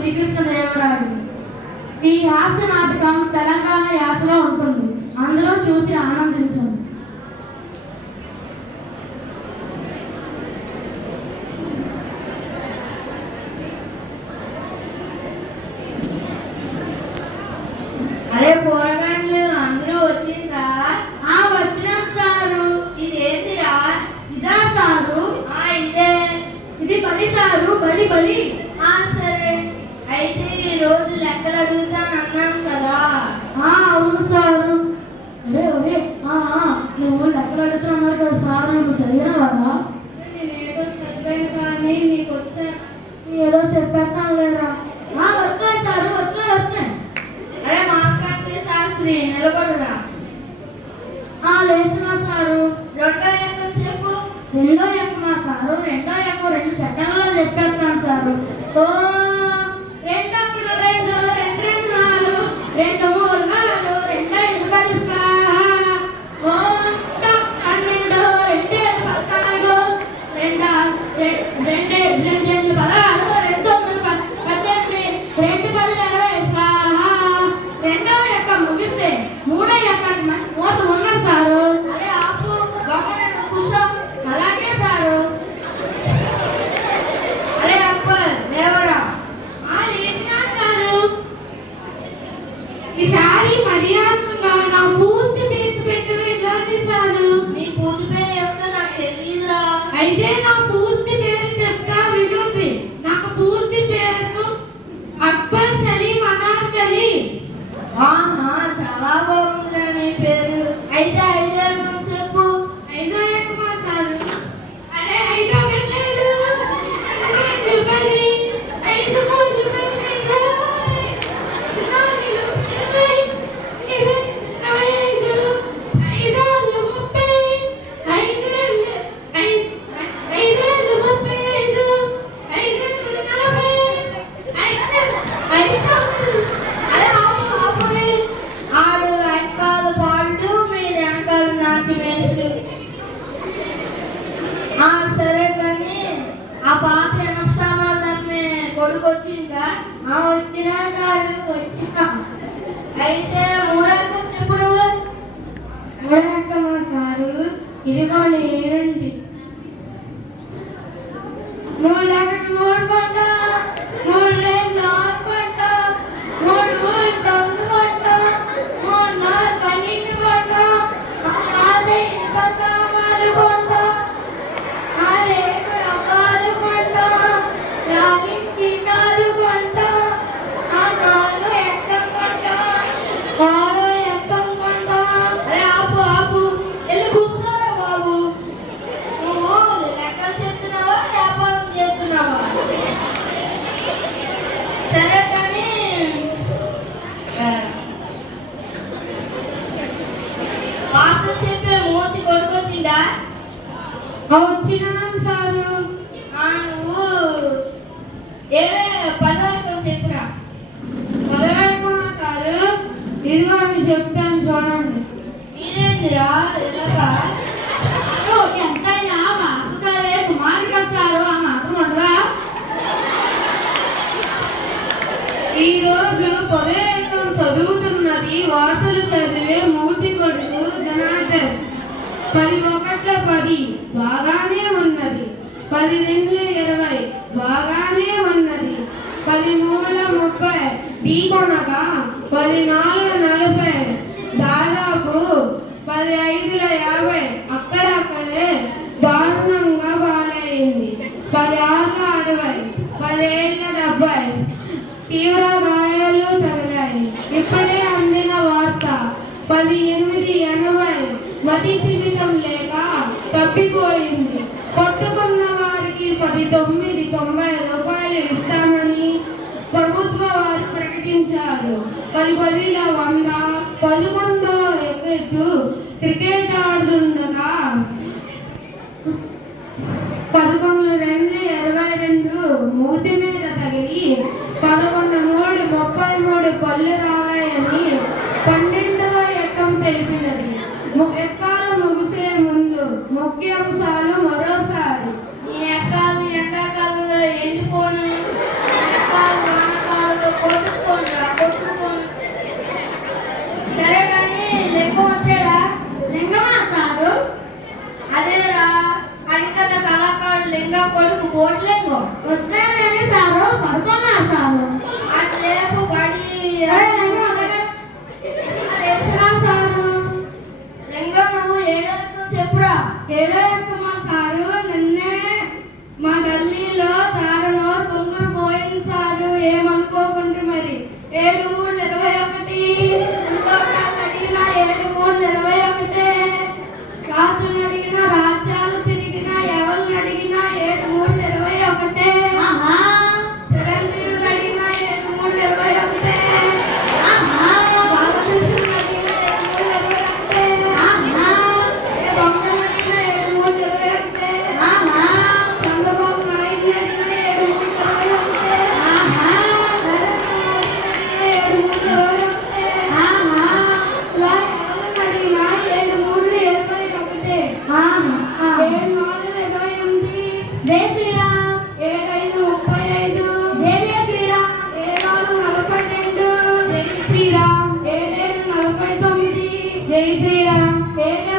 శ్రీకృష్ణదేవరాయలు. ఈ హాస్య నాటకం తెలంగాణ యాసలో ఉంటుంది. అందరూ చూసి ఆనందించండి. అరే పోరగాండ్లు అందరూ వచ్చిండ్రా? వచ్చినాం సారు. ఇది ఏంటిరా? ఇదా సారు? ఇదే. ఇది బడి సారు, బడి బడి. సరే, అయితే ఈ రోజు లెక్కలు అడుగుతాను అన్నాను కదా. అవును సారు. ఒరే నువ్వు లెక్కలు అడుగుతున్నారు కదా సారు, నువ్వు చదివినవారా? నేనేదో చదివాను కానీ నీకు వచ్చా. ఏదో చెప్పేస్తాను లేరా. వచ్చినాయి సారు, వచ్చినాయి. అరే మాట్లాడితే శాస్త్రి నిలబడురా. లేచినా సారు. రెండో ఎక్కం చెప్పు. రెండో ఎక్కమా సారు? రెండో ఎక్కం 2 సెకండ్లలో చెప్పేస్తాను సారు. రెండప్పుడు 2, 2 2 4, 2 3 4, 2 5 10 స్వాహ. 12 12, 2 14, 2 2 2 16, 2 9 18, 2 10 20 స్వాహ. రెండో ఎక్కం ముగిస్తే మూడో ఎక్కానికి మంచి మూత ఉన్నది సారు. అరే ఆపు, గమనం కూర్చో. అలాగే సారు. అరే అక్బర్ లేవరా. లేచినా సారు. ఈసారి మర్యాదగా నా పూర్తి పేరు పెట్టి వెళ్ళండి సారు. నీ పూజ పేరు ఏమిటో నాకు తెలియదురా. అయితే నా పూర్తి పేరు చెప్తా వినండి. నాకు పూర్తి పేరు అక్బర్ సలీం అనార్కలి. చాలా బాగుందిరా నీ పేరు. అయితే 5 ఎక్కం చెప్పు. 5వ ఎక్కమా సారు? అరే 5వ పెట్టలేదు. 5 10, 5 3 10, అరే ఆపు ఆపుని. ఆడు వెనకాల పాళ్ళు, మీరు వెనకాల నాటి మేసులు. సరే కానీ ఆ పాత వెనక సామాన్లన్నీ కొడుకు వచ్చిందా? వచ్చినా సారు, వచ్చినా. అయితే 3 ఎక్కం చెప్పు నువ్వు. 3వ ఎక్కమా సారు? ఇదిగోండి ఏడండి. 3 లక్షలు 3 పంట, 3 రేట్లు 6 పంట, 3 ఊళ్ళు 9 పంట, 3 4 12 పంట, 6 ఇనుప సామాన్లు కొంట, 6 ఏడు డబ్బాలు కొంట, 4 సీసాలు కొంట, 4 ఎక్కం కొంట, 6 ఎక్కం కొంట. అరే ఆపు ఆపు, వెళ్ళి కూర్చోరా బాబు. నువ్వు లెక్కలు చెప్తున్నావా వ్యాపారం చేస్తున్నావా? సరే కానీ వార్తలు చెప్పే మూర్తి కొడుకు వచ్చిందా? వచ్చినాను సారు. నువ్వు 10వ ఎక్కం చెప్పురా. 10వ ఎక్కమా సారు? ఇదిగోండి చెప్తాను చూడండి. మీరేందిరా ఇలాగా? ఎంతైనా మాట్లాడే కుమారిక సారు, ఆ మాత్రం ఉండరా? ఈరోజు 10వ ఎక్కం చదువుతున్నది వార్తలు చదివే మూర్తి కొడుకు జనార్దన్. 10 1 10 బాగానే ఉన్నది. 10 2 20 బాగానే ఉన్నది. 10 3 30 ఢీకొనగా 10 4 40 దాదాపు 10 5 50 అక్కడక్కడే దారుణంగా బాలైంది. 10 6 60 10 7 70 తీవ్ర గాయాలు తగిలాయి. ఇప్పుడే అందిన వార్త 10 8 80 మతి స్థిమితం లేక తప్పిపోయింది. కొట్టుకున్న వారికి 10 9 90 రూపాయలు ఇస్తామని ప్రభుత్వ వారు ప్రకటించారు. 10 10 100 11వ ఎక్కట్టు క్రికెట్ ఆడుతుండగా 11 2 22 మూతి మీద తగిలి 11 3 33 పళ్ళు రావాలని 12వ ఎక్కం తెలిపినది. ఎక్కాలు ముగిసే ముందు ముఖ్యాంశాలు మరోసారి. ఈ ఎక్కాలు ఎండాకాలంలో ఎండిపోను, ఎక్కాలు వానకాలం జై శ్రీరామ్. పేరుకే